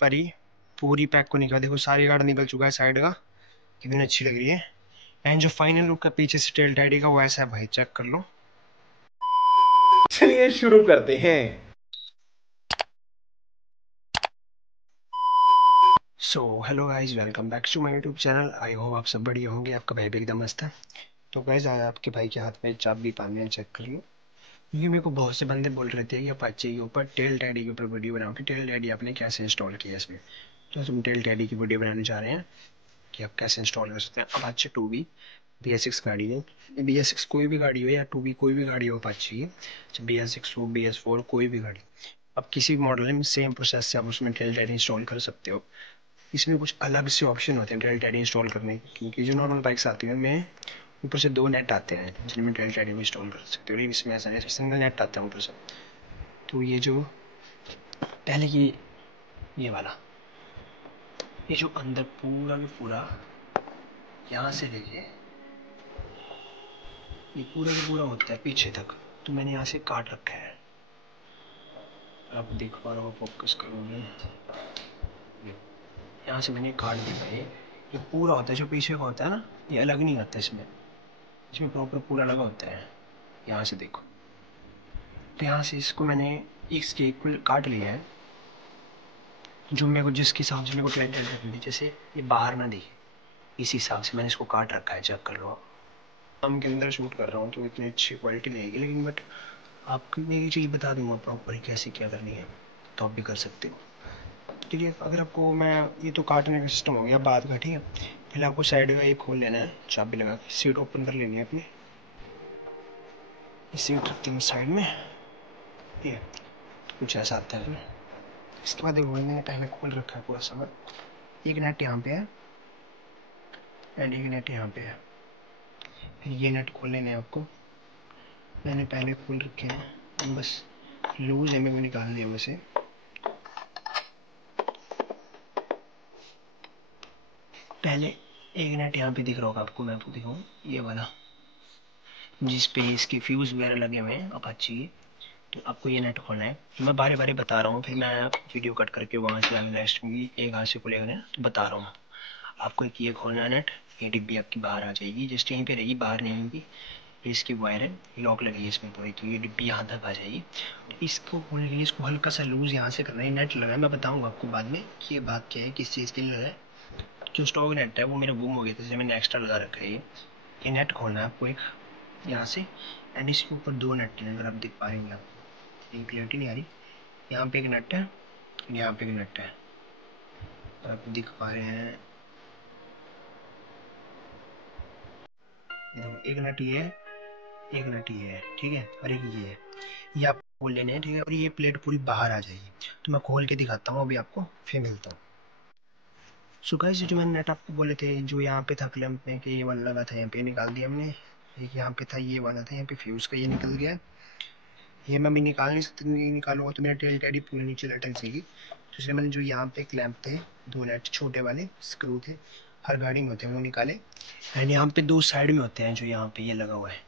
पर ही पूरी पैक को निकाल, देखो सारी गार्ड निकल चुका है साइड का, कितनी अच्छी लग रही है। एंड जो फाइनल लुक है पीछे से टेल डैडी का वो ऐसा है भाई, चेक कर लो। चलिए शुरू करते हैं। So hello guys, welcome back to my YouTube channel. I hope आप सब बढ़िया होंगे, आपका भाई भी एकदम मस्त है। तो गाइज आज आपके भाई के हाथ में चाबी पानी है, चेक कर लो। ये मेरे को बहुत से बंदे बोल रहे थे कि अपाचे के ऊपर टेल डैडी के ऊपर वीडियो बनाओ कि टेल डैडी आपने कैसे इंस्टॉल किया इसमें। तो हम टेल डैडी की वीडियो बनाने जा रहे हैं कि आप कैसे इंस्टॉल कर सकते हैं अपाचे 2B BS6 गाड़ी है। BS6 कोई भी गाड़ी हो या 2B कोई भी गाड़ी हो अपाचे की, BS6 हो BS4 कोई भी गाड़ी, अब किसी भी मॉडल में सेम प्रोसेस से आप उसमें टेल डैडी इंस्टॉल कर सकते हो। इसमें कुछ अलग से ऑप्शन होते हैं टेल टैडी इंस्टॉल करने के, क्योंकि जो नॉर्मल बाइक्स आती हैं उनमें ऊपर से 2 नेट आते हैं जिनमें टेल टैडी में इंस्टॉल कर सकते हो, लेकिन इसमें ऐसा नहीं, सिंगल नेट आता है ऊपर से। तो ये जो पहले ये वाला, ये जो अंदर पूरा भी पूरा यहाँ से लेके ये पूरा भी पूरा होता है पीछे तक, तो मैंने यहाँ से काट रखा है। आप देख पा रहे हो, फोकस करोगे, यहाँ से मैंने काट दिया है। ये पूरा होता है, जो पीछे का होता है ना, ये अलग नहीं आता इसमें, इसमें प्रॉपर पूरा लगा होता है। यहाँ से देखो, तो यहाँ से इसको मैंने इसके इक्वल काट लिया है, जो मेरे को जिसके हिसाब से मेरे को ट्वेंटी रखनी, जैसे ये बाहर ना दिखे इस हिसाब से मैंने इसको काट रखा है, चेक कर लो आप। हम के अंदर शूट कर रहा हूँ तो इतनी अच्छी क्वालिटी नहीं आएगी, लेकिन बट आपको मैं ये चीज़ बता दूंगा प्रॉपर कैसे क्या करनी है, तो आप भी कर सकते हो। ठीक है, अगर आपको मैं ये तो काटने का सिस्टम हो गया बात का, ठीक है। पहले आपको साइड का ये खोल लेना है, चाबी लगा के सीट ओपन कर लेनी है अपनी। ये सीट रखती हूँ साइड में, ठीक है। कुछ ऐसा आता है। इसके बाद देखो मैंने पहले खोल रखा है पूरा सामान, एक नेट यहाँ पे है एंड एक नेट यहाँ पे है। ये नेट खोल लेने हैं आपको, मैंने पहले खोल रखे हैं, बस लूज है, मेरे को निकालने हैं वैसे। पहले एक नेट यहाँ पे दिख रहा होगा आपको, मैं आपको दिखाऊँ ये वाला, जिस पे इसके फ्यूज़ वगैरह लगे हुए हैं अपाची के। तो आपको ये नेट खोलना है, मैं बारे बारे बता रहा हूँ, फिर मैं वीडियो कट करके वहाँ से आगे नेक्स्ट में एक हाथ से खुलेगा ना, तो बता रहा हूँ। आपको एक ये खोलना है नेट, ये डिब्बी आपकी बाहर आ जाएगी, जस्ट यहीं पे रहेगी, बाहर नहीं होगी। ये इसकी वायर है, लॉक लगी है इसमें पूरी, तो ये डिब्बी यहाँ तक आ जाएगी। तो इसको खोलने के लिए इसको हल्का सा लूज यहाँ से करना है, नेट लगा है, मैं बताऊँगा आपको बाद में कि ये बात क्या है, किस चीज़ के लिए लगा है। जो स्टॉक नेट है वो मेरा गुम हो गया था, इसलिए मैंने एक्स्ट्रा लगा रखा है। ये नेट खोलना है आपको एक यहाँ से, एंड इसके ऊपर 2 नेट हैं, अगर आप देख पाएंगे, आपको क्लियरिटी नहीं आ रही। यहाँ पे एक नट है, यहाँ पे एक नट है, आप दिख पा रहे हैं, एक नट ये है, एक नट ये है, ठीक है, और एक ये है। ये आप खोल लेने हैं, ठीक है, और ये प्लेट पूरी बाहर आ जाएगी। तो मैं खोल के दिखाता हूँ अभी आपको, फिर मिलता हूँ। सो गाइस, जो मैंने नेट आपको बोले थे, जो यहाँ पे था क्लैंप में कि ये वाला लगा था, यहाँ पे निकाल दिया हमने। एक यहाँ पे था ये वाला था, यहाँ पे फ्यूज़ का ये निकल गया। ये मैं भी निकाल नहीं सकती, नहीं निकालूंगा तो मेरा टेल टैडी पूरी नीचे लटक जाएगी। तो इसलिए मैंने जो यहाँ पे क्लैंप थे, 2 नेट छोटे वाले स्क्रू थे, हर गाड़ी में होते हैं, वो निकाले। एंड यहाँ पे 2 साइड में होते हैं, जो यहाँ पे ये लगा हुआ है,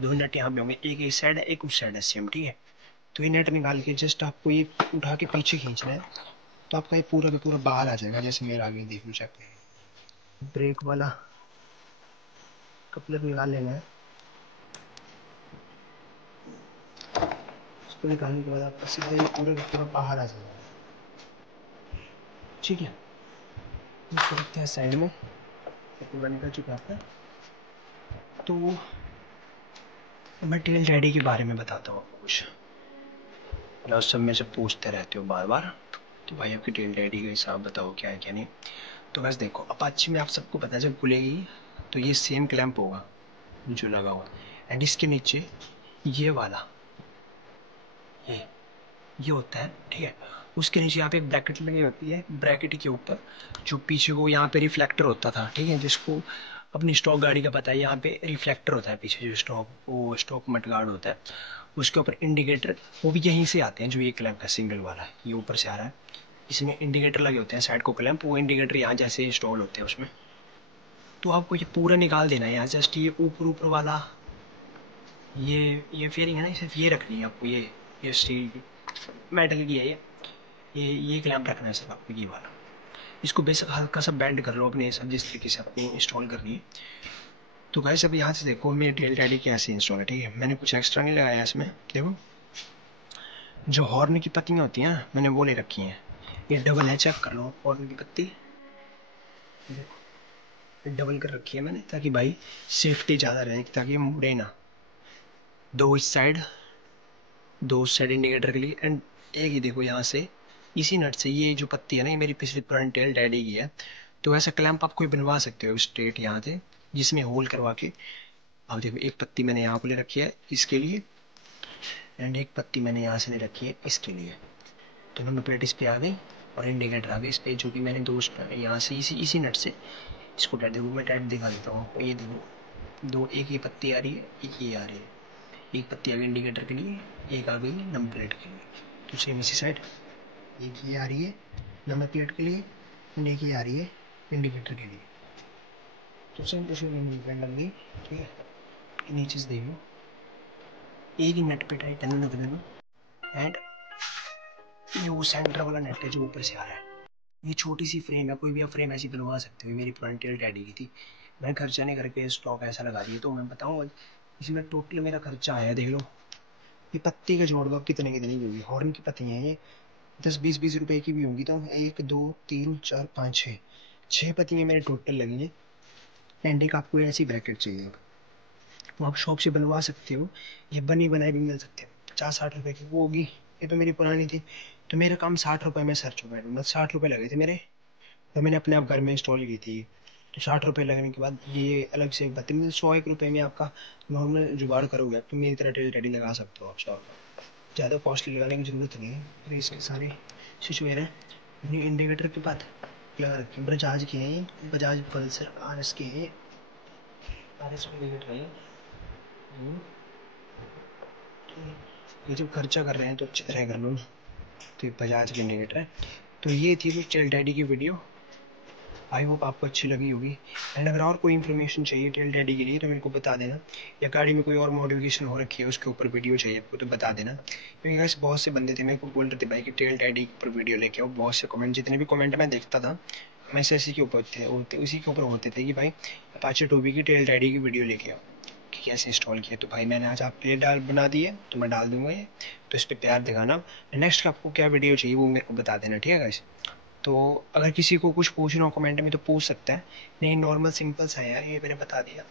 2 नेट यहाँ पे होंगे, एक इस साइड है, एक उस साइड है सेम, ठीक है। तो ये नेट निकाल के जस्ट आपको ये उठा के पीछे खींचना है, तो आपका ये पूरा का पूरा बाहर आ जाएगा। जैसे मेरा आगे देख सकते हैं, ब्रेक वाला कपलर निकाल लेना है। उसको निकालने के बाद आपका सीधा ये पूरा का पूरा बाहर आ जाएगा, ठीक है। इसको रखते हैं साइड में, पूरा निकल चुका है आपका। तो मैं टेल डैडी के बारे में बताता हूँ आपको कुछ, या सब में से पूछते रहते हो बार बार, तो भाई आपकी टेल डैडी का हिसाब बताओ क्या है क्या नहीं। तो बस देखो, अपाची में आप सबको पता है जब खुलेगी तो ये सेम क्लैंप होगा जो लगा हुआ, एंड इसके नीचे ये वाला, ये ये होता है, ठीक है। उसके नीचे यहाँ पे एक ब्रैकेट लगी होती है, ब्रैकेट के ऊपर जो पीछे को यहाँ पे रिफ्लेक्टर होता था, ठीक है, जिसको अपनी स्टॉक गाड़ी का पता है, यहाँ पे रिफ्लेक्टर होता है पीछे, जो स्टॉक वो स्टॉक मड गार्ड होता है, उसके ऊपर इंडिकेटर, वो भी यहीं से आते हैं। जो ये क्लैंप है सिंगल वाला है, ये ऊपर से आ रहा है, इसमें इंडिकेटर लगे होते हैं साइड को क्लैंप, वो इंडिकेटर यहाँ जैसे इंस्टॉल होते हैं उसमें। तो आपको ये पूरा निकाल देना है यहाँ, जस्ट ये ऊपर ऊपर वाला ये फेयरिंग है ना, सिर्फ ये रखनी है आपको, ये स्टील मेटल की है ये, ये क्लैंप रखना है सिर्फ आपको, ये वाला। इसको बेसिक हल्का सा बेंड कर लो अपने हिसाब, जिस तरीके से आपको इंस्टॉल करनी है। तो गाइस अब यहाँ से देखो मेरी टेल डैडी कैसे इंस्टॉल है, ठीक है। मैंने कुछ एक्स्ट्रा नहीं लगाया इसमें। देखो जो हॉर्न की पत्तियाँ होती हैं मैंने वो ले रखी हैं, ये डबल है, चेक कर लो हॉर्न की पत्ती, डबल कर रखी है मैंने, ताकि भाई सेफ्टी ज़्यादा रहे, ताकि ये मुड़े ना। दो इस साइड, दो उस साइड इंडिकेटर के लिए, एंड एक ही देखो यहाँ से इसी नट से, ये जो पत्ती है ना ये मेरी पिछली पुरानी टेल डैडी की है। तो ऐसा क्लैंप आप कोई बनवा सकते हो स्ट्रेट यहाँ से, जिसमें होल करवा के। अब देखो एक पत्ती मैंने यहाँ को ले रखी है इसके लिए, एंड एक पत्ती मैंने यहाँ से ले रखी है इसके लिए। तो नंबर प्लेट इस पे आ गई और इंडिकेटर आ गई इस पे, जो कि मैंने दो यहाँ से इसी नट से इसको टाइट, देखो मैं टाइट दिखा देता हूँ। ये देखो दो, एक ये पत्ती आ रही है, एक ये आ रही है। एक पत्ती आ गई इंडिकेटर के लिए, एक आ गई नंबर प्लेट के लिए। तो सेम इसी साइड एक ये आ रही है नंबर प्लेट के लिए, एंड एक ये आ रही है इंडिकेटर के लिए। तो सेम टू सेम इंडिकेटर लग गई, ठीक है। नीचे से देखो एक ही नेट पे टाइट रख देना, एंड ये वो सेंटर वाला नेट है जो ऊपर से आ रहा है। ये छोटी सी फ्रेम है, कोई भी आप फ्रेम ऐसी बनवा सकते हो, मेरी पुरानी टेल डैडी की थी। मैं खर्चा नहीं करके स्टॉक ऐसा लगा दिया। तो मैं बताऊँ इसमें टोटल मेरा खर्चा आया, देख लो। ये पत्ती का जोड़ दो कितने कितनी की होगी, हॉर्न की पत्तियाँ हैं ये 10-20 रुपए की भी होंगी। तो 1 2 3 4 5 6 पत्तियाँ मेरे टोटल लगी हैं। एंड एक आपको ऐसी ब्रैकेट चाहिए, वो आप शॉप से बनवा सकते हो, ये बनी बनाई भी मिल सकते हैं। 50-60 रुपए की वो होगी। ये तो मेरी पुरानी थी, तो मेरा काम 60 रुपए में सर्च हो गया, मतलब 60 रुपए लगे थे मेरे, तो मैंने अपने आप घर में इंस्टॉल की थी। तो 60 रुपए लगने के बाद ये अलग से बात, मतलब 100-1 रुपये में आपका नॉर्मल जुगाड़ करोगे तो मेरी तरह टेल टैडी लगा सकते हो आप शॉप में। ज़्यादा कॉस्टली लगाने की ज़रूरत नहीं है। फिर इसके सारे स्विच वगैरह इंडिकेटर के बाद लगा रखे हैं, बजाज के हैं, बजाज पल्सर RS के हैं, RS इंडिकेटर है। ये जब खर्चा कर रहे हैं तो अच्छी तरह कर लो। तो बजाज के इंडिकेटर है। तो ये थी कुछ टेल डैडी की वीडियो, आई होप आपको अच्छी लगी होगी। एंड अगर और कोई इन्फॉर्मेशन चाहिए टेल डैडी के लिए तो मेरे को बता देना, या गाड़ी में कोई और मॉडिफिकेशन हो रखी है उसके ऊपर वीडियो चाहिए आपको तो बता देना। क्योंकि वैसे बहुत से बंदे थे मेरे को बोल रहे थे भाई कि टेल डैडी के ऊपर वीडियो लेके आओ। बहुत से कमेंट, जितने भी कमेंट मैं देखता था हमेशा इसी के ऊपर होते उसी के ऊपर होते थे कि भाई अपाचे टोबी की टेल डैडी की वीडियो लेके आओ कि कैसे इंस्टॉल किया। तो भाई मैंने आज आपके लिए बना दी है, तो मैं डाल दूंगा ये, तो इस पर प्यार दिखाना। नेक्स्ट आपको क्या वीडियो चाहिए वो मेरे को बता देना, ठीक है गाइस। तो अगर किसी को कुछ पूछना हो कमेंट में तो पूछ सकता है, नहीं नॉर्मल सिंपल सा है यार, ये मैंने बता दिया।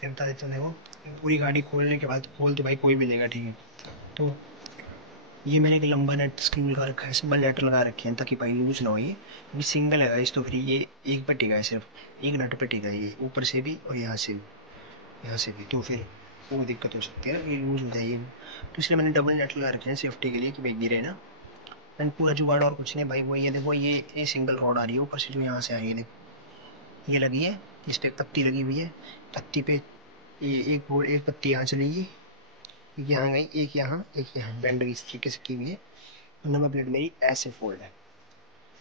फिर बता देता हूँ, देखो पूरी गाड़ी खोलने के बाद खोल तो भाई कोई भी लेगा, ठीक है। तो ये मैंने एक लंबा नेट स्क्रीन लगा रखा है, सिंबल नेट लगा रखे हैं ताकि भाई लूज ना हो। ये सिंगल है इस, तो फिर ये एक पे टिका है, सिर्फ एक नट पे टिका है, ये ऊपर से भी और यहाँ से भी, यहाँ से भी। तो फिर वो दिक्कत हो सकती है ना, ये लूज हो जाएगी। तो इसलिए मैंने डबल नेट लगा रखे हैं सेफ्टी के लिए कि भाई गिरे ना। एंड पूरा जुगाड़ और कुछ नहीं भाई, वो ये देखो ये सिंगल रॉड आ रही है ऊपर से जो यहाँ से आ रही है, देखो ये लगी है, इस पर पत्ती लगी हुई है। पत्ती पे ये एक पत्ती यहाँ चलेगी, यहाँ गई, एक यहाँ बैंड इस तरीके से की हुई है। नंबर प्लेट मेरी ऐसे फोल्ड है,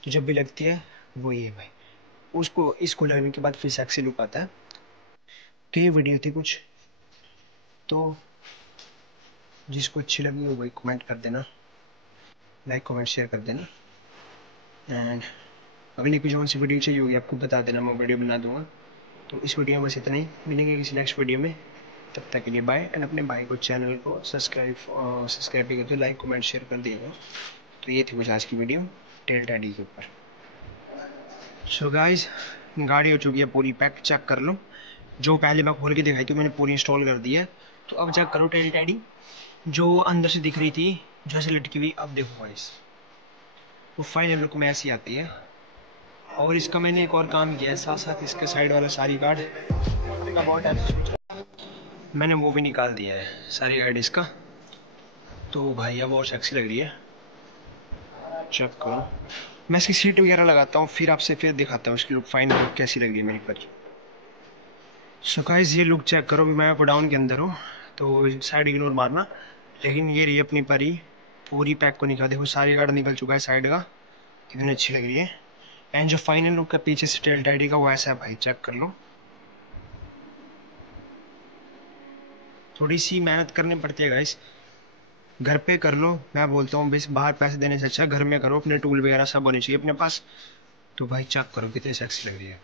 तो जब भी लगती है वो ये भाई, उसको इसको लगने के बाद फिर सेक्सी लुक आता है। तो ये वीडियो थी कुछ, तो जिसको अच्छी लगी वो भाई कमेंट कर देना, लाइक कमेंट शेयर कर देना। एंड अगली कोई जो सी वीडियो चाहिए होगी आपको बता देना, मैं वीडियो बना दूंगा। तो इस वीडियो में बस इतना ही, मिलेंगे किसी नेक्स्ट वीडियो में। तब तक के लिए बाय। एंड अपने भाई को चैनल को सब्सक्राइब भी कर दो, लाइक कमेंट शेयर कर दिएगा। तो ये थी कुछ आज की वीडियो टेल डैडी के ऊपर। सो गाइस गाड़ी हो चुकी है पूरी पैक, चेक कर लो। जो पहले मैं खोल के दिखाई थी मैंने पूरी इंस्टॉल कर दी है। तो अब चेक करो टेल डैडी जो अंदर से दिख रही थी जो ऐसे लटकी हुई, अब देखो गाइस वो फाइनल लुक में ऐसी आती है। और इसका मैंने एक और काम किया है साथ साथ, इसके साइड वाला सारी गार्ड मैंने वो भी निकाल दिया है, सारी गार्ड इसका। तो भाई अब और सेक्सी लग रही है, चेक करो। मैं इसकी सीट वगैरह लगाता हूँ फिर आपसे फिर दिखाता हूँ इसकी लुक फाइनल लुक कैसी लग रही है मेरी पर। सो गाइस ये लुक चेक करो, मैं अप डाउन के अंदर हूँ तो साइड इग्नोर मारना। लेकिन ये रही अपनी परी पूरी पैक को निकाल, देखो सारी गार्ड निकल चुका है साइड का, कितनी अच्छी लग रही है। एंड जो फाइनल लुक है पीछे से टेल डैडी का वो ऐसा है भाई, चेक कर लो। थोड़ी सी मेहनत करनी पड़ती है गाइस, घर पे कर लो, मैं बोलता हूँ बस बाहर पैसे देने से अच्छा घर में करो, अपने टूल वगैरह सब होने चाहिए अपने पास। तो भाई चेक करो कितनी सेक्सी लग रही है।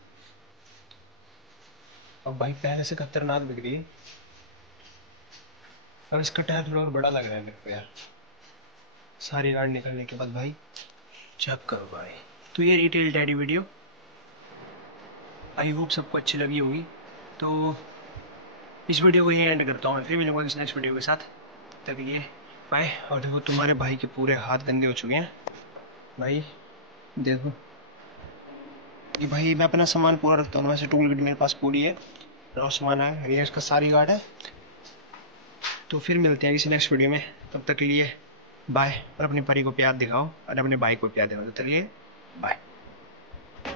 अब भाई पहले से खतरनाक दिख रही है, अब इसका टायर थोड़ा और बड़ा लग रहा है मेरे को यार, सारी गाड़ी निकलने के बाद भाई चेक करो भाई। तो ये retail daddy video I hope सबको अच्छी लगी होगी। तो इस वीडियो को यही एंड करता हूँ मैं, फिर मिलूंगा इस नेक्स्ट वीडियो के साथ। तब ये बाय। और देखो तुम्हारे भाई के पूरे हाथ गंदे हो चुके हैं भाई, देखो ये भाई मैं अपना सामान पूरा रखता हूँ, वैसे टूल किट मेरे पास पूरी है और सामान है, ये इसका सारी गार्ड है। तो फिर मिलते हैं किसी नेक्स्ट वीडियो में, तब तक के लिए बाय। और अपनी परी को प्यार दिखाओ और अपने भाई को प्यार दिखाओ, तो चलिए बाय।